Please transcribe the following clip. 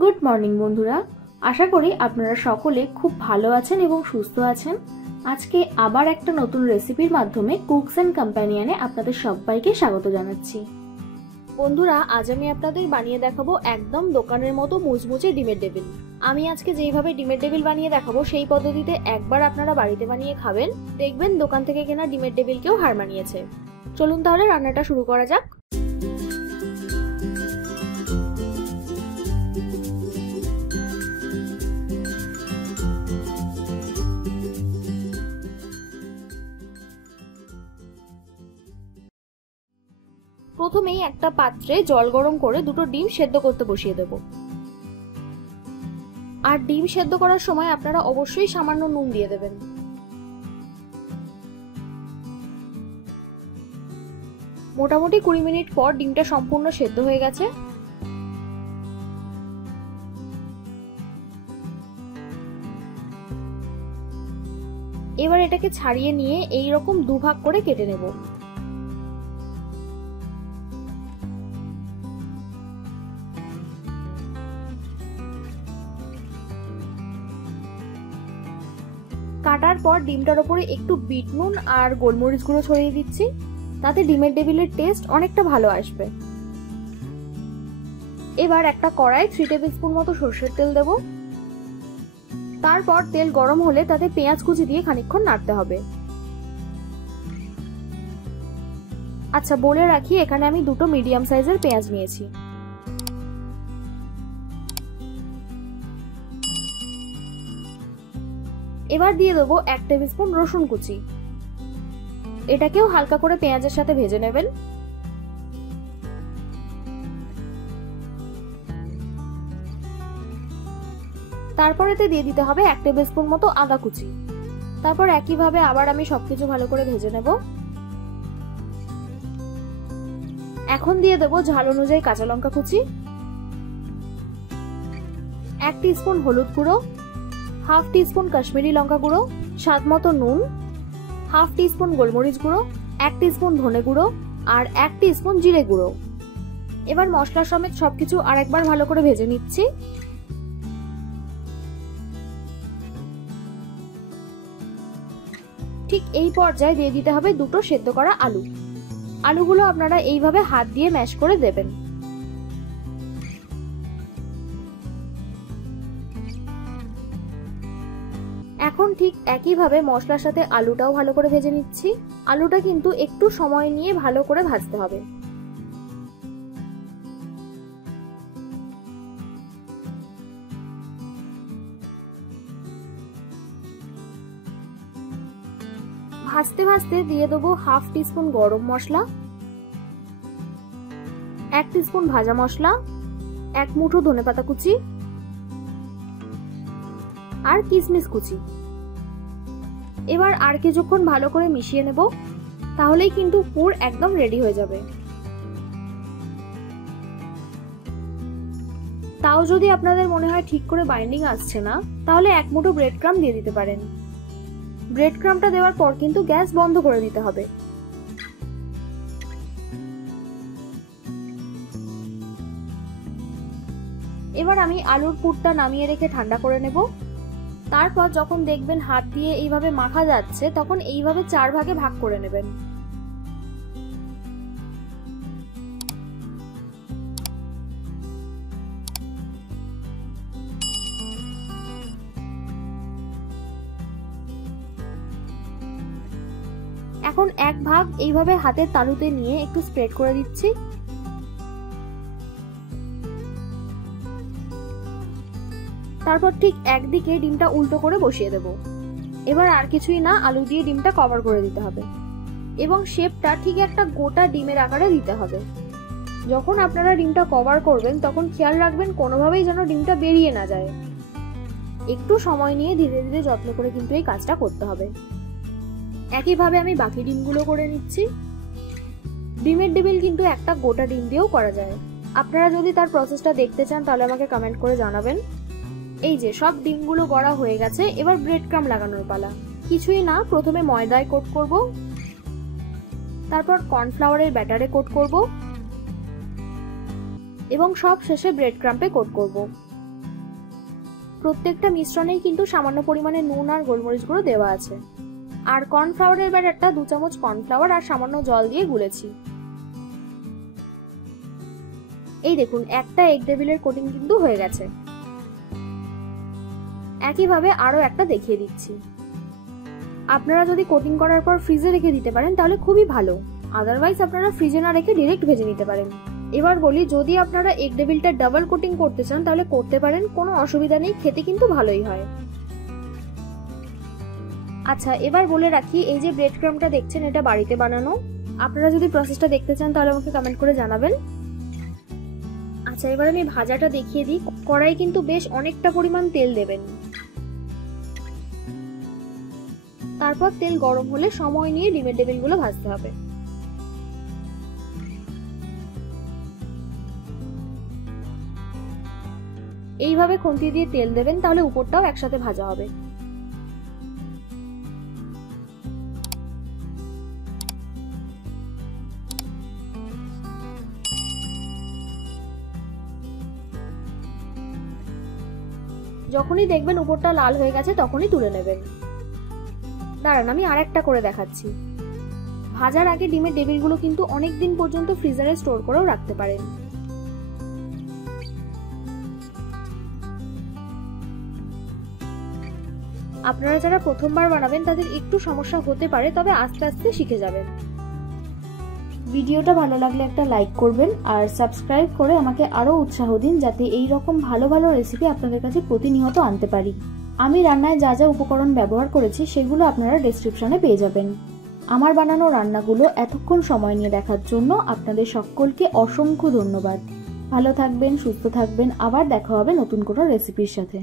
Good morning বন্ধুরা, আশা করি আপনারা সকলে খুব ভালো আছেন এবং সুস্থ আছেন। আজকে আবার একটা নতুন রেসিপির মাধ্যমে কুকস এন্ড কম্প্যানিয়নে আপনাদের সবাইকে স্বাগত জানাচ্ছি। বন্ধুরা, আজ আমি আপনাদের বানিয়ে দেখাবো একদম দোকানের মতো মুচমুচে ডিমের টেবিল। আমি আজকে যেইভাবে ডিমের টেবিল বানিয়ে দেখাবো সেই পদ্ধতিতে একবার আপনারা বাড়িতে বানিয়ে খাবেন, দেখবেন দোকান থেকে কেনা ডিমের টেবিলকেও হার মানিয়েছে। চলুন তাহলে রান্নাটা শুরু করা যাক। প্রথমেই একটা পাত্রে জল গরম করে দুটো ডিম সেদ্ধ করতে বসিয়ে দেব। আর ডিম সেদ্ধ করার সময় আপনারা অবশ্যই সামান্য নুন দিয়ে দেবেন। মোটামুটি 20 মিনিট পর ডিমটা সম্পূর্ণ সেদ্ধ হয়ে গেছে। এবার এটাকে ছাড়িয়ে নিয়ে এই রকম দুভাগ করে কেটে নেব। কাটার পর ডিমটার উপরে একটু বিট নুন আর গোলমরিচ গুঁড়ো ছড়িয়ে দিচ্ছি, তাতে ডিমের টেবিলের টেস্ট অনেকটা ভালো আসবে। এবার একটা কড়াই 3 টেবিল স্পুন মতো সরষের তেল দেব। তারপর তেল গরম হলে তাতে পেঁয়াজ কুচি দিয়ে খানিকক্ষণ নাড়তে হবে। আচ্ছা, বলে রাখি এখানে আমি দুটো মিডিয়াম সাইজের পেঁয়াজ নিয়েছি। এবার দিয়ে দেবো 1 টেবিল স্পুন রসুন কুচি। এটাকেও হালকা করে পেঁয়াজের সাথে ভেজে নেবেন। তারপর এতে দিয়ে দিতে হবে 1 টেবিল স্পুন মতো আদা কুচি। তারপর একইভাবে আবার আমি সবকিছু ভালো করে ভেজে নেব। এখন দিয়ে দেবো ঝাল অনুযায়ী কাঁচা লঙ্কা কুচি, 1 টিস্পুন হলুদ গুঁড়ো, হাফ টিস্পুন কাশ্মীরি লঙ্কা গুঁড়ো, স্বাদ মতো নুন, হাফ টিস্পুন গোলমরিচ গুঁড়ো, 1 টিস্পুন ধনে গুঁড়ো আর 1 টিস্পুন জিরে গুঁড়ো। এবার মশলা সমেত সবকিছু আরেকবার ভালো করে ভেজে নিচ্ছি। ঠিক এই পর্যায়ে দিয়ে দিতে হবে দুটো সেদ্ধ করা আলু। আলুগুলো আপনারা এইভাবে হাত দিয়ে ম্যাশ করে দেবেন। এখন ঠিক একইভাবে মশলার সাথে আলুটাও ভালো করে ভেজে নিচ্ছি। আলুটা কিন্তু একটু সময় নিয়ে ভালো করে ভাজতে হবে। ভাজতে ভাজতে দিয়ে দেবো হাফ টিস্পুন গরম মশলা, 1 টিস্পুন ভাজা মশলা, 1 মুঠো ধনেপাতা কুচি আর কিশমিশ কুচি। এবার আর কিছুক্ষণ ভালো করে মিশিয়ে নেব, তাহলেই কিন্তু পুর একদম রেডি হয়ে যাবে। তাও যদি আপনাদের মনে হয় ঠিক করে বাইন্ডিং আসছে না, তাহলে 1 মুঠো ব্রেড ক্রাম্ব দিয়ে দিতে পারেন। ব্রেড ক্রাম্বটা দেওয়ার পর কিন্তু গ্যাস বন্ধ করে দিতে হবে। এবার আমি আলুর পুরটা নামিয়ে রেখে ঠান্ডা করে নেব। তারপর যখন দেখবেন হাত দিয়ে এইভাবে মাখা যাচ্ছে, তখন এইভাবে 4 ভাগে ভাগ করে নেবেন। এখন 1 ভাগ এইভাবে হাতের তালুতে নিয়ে একটু স্প্রেড করে দিচ্ছি। তারপর ঠিক একদিকে ডিমটা উল্টো করে বসিয়ে দেব। এবার আর কিছুই না, আলু দিয়ে ডিমটা কভার করে দিতে হবে এবং শেপটা ঠিক একটা গোটা ডিমের আকারে দিতে হবে। যখন আপনারা ডিমটা কভার করবেন তখন খেয়াল রাখবেন কোনোভাবেই যেন ডিমটা বেরিয়ে না যায়। একটু সময় নিয়ে ধীরে ধীরে যত্ন করে কিন্তু এই কাজটা করতে হবে। একইভাবে আমি বাকি ডিমগুলো করে নিচ্ছি। ডিমের টেবিল কিন্তু একটা গোটা ডিম দিয়েও করা যায়। আপনারা যদি তার প্রসেসটা দেখতে চান তাহলে আমাকে কমেন্ট করে জানাবেন। এই যে সব ডিমগুলো গড়া হয়ে গেছে, এবার ব্রেড ক্রাম্ব লাগানোর পালা। কিছুই না, প্রথমে ময়দায় কোট করব, তারপর কর্নফ্লাওয়ারের ব্যাটারে কোট করব এবং সব শেষে ব্রেড ক্রাম্বে কোট করব। প্রত্যেকটা মিশ্রণেই কিন্তু সামান্য পরিমাণে নুন আর গোলমরিচ গুঁড়ো দেওয়া আছে। আর কর্নফ্লাওয়ারের ব্যাটারটা 2 চামচ কর্নফ্লাওয়ার আর সামান্য জল দিয়ে গুলেছি। এই দেখুন, একটা এগ ডেভিলের কোটিং কিন্তু হয়ে গেছে। একইভাবে আরো একটা দেখিয়ে দিচ্ছি। আপনারা যদি কোটিং করার পর ফ্রিজে রেখে দিতে পারেন তাহলে খুবই ভালো, আদারওয়াইজ আপনারা ফ্রিজে না রেখে ডিরেক্ট ভেজে নিতে পারেন। এবার বলি, যদি আপনারা এগ ডেভিলটা ডাবল কোটিং করতে চান তাহলে করতে পারেন, কোনো অসুবিধা নেই, খেতে কিন্তু ভালোই হয়। আচ্ছা, এবার বলে রাখি, এই যে ব্রেড ক্রাম্বটা দেখছেন এটা বাড়িতে বানানো। আপনারা যদি প্রসেসটা দেখতে চান তাহলে আমাকে কমেন্ট করে জানাবেন। আচ্ছা, এবার আমি ভাজাটা দেখিয়ে দিই। কড়াই কিন্তু বেশ অনেকটা পরিমাণ তেল দেবেন। তারপর তেল গরম হলে সময় নিয়ে ডিমের ডেভিলগুলো ভাজতে হবে। এইভাবে খুন্তি দিয়ে তেল দেবেন, তাহলে উপরটাও একসাথে ভাজা হবে। যখনই দেখবেন উপরটা লাল হয়ে গেছে তখনই তুলে নেবেন। দাঁড়ান, আমি আরেকটা করে দেখাচ্ছি। ভাজার আগে ডিমের ডেভিলগুলো কিন্তু অনেকদিন পর্যন্ত ফ্রিজারে স্টোর করেও রাখতে পারেন। আপনারা যারা প্রথমবার বানাবেন তাদের একটু সমস্যা হতে পারে, তবে আস্তে আস্তে শিখে যাবেন। ভিডিওটা ভালো লাগলে একটা লাইক করবেন আর সাবস্ক্রাইব করে আমাকে আরো উৎসাহ দিন, যাতে এই রকম ভালো ভালো রেসিপি আপনাদের কাছে প্রতিনিয়ত আনতে পারি। আমি রান্নায় যা যা উপকরণ ব্যবহার করেছি সেগুলো আপনারা ডেসক্রিপশনে পেয়ে যাবেন। আমার বানানো রান্নাগুলো এতক্ষণ সময় নিয়ে দেখার জন্য আপনাদের সকলকে অসংখ্য ধন্যবাদ। ভালো থাকবেন, সুস্থ থাকবেন, আবার দেখা হবে নতুন কোনো রেসিপির সাথে।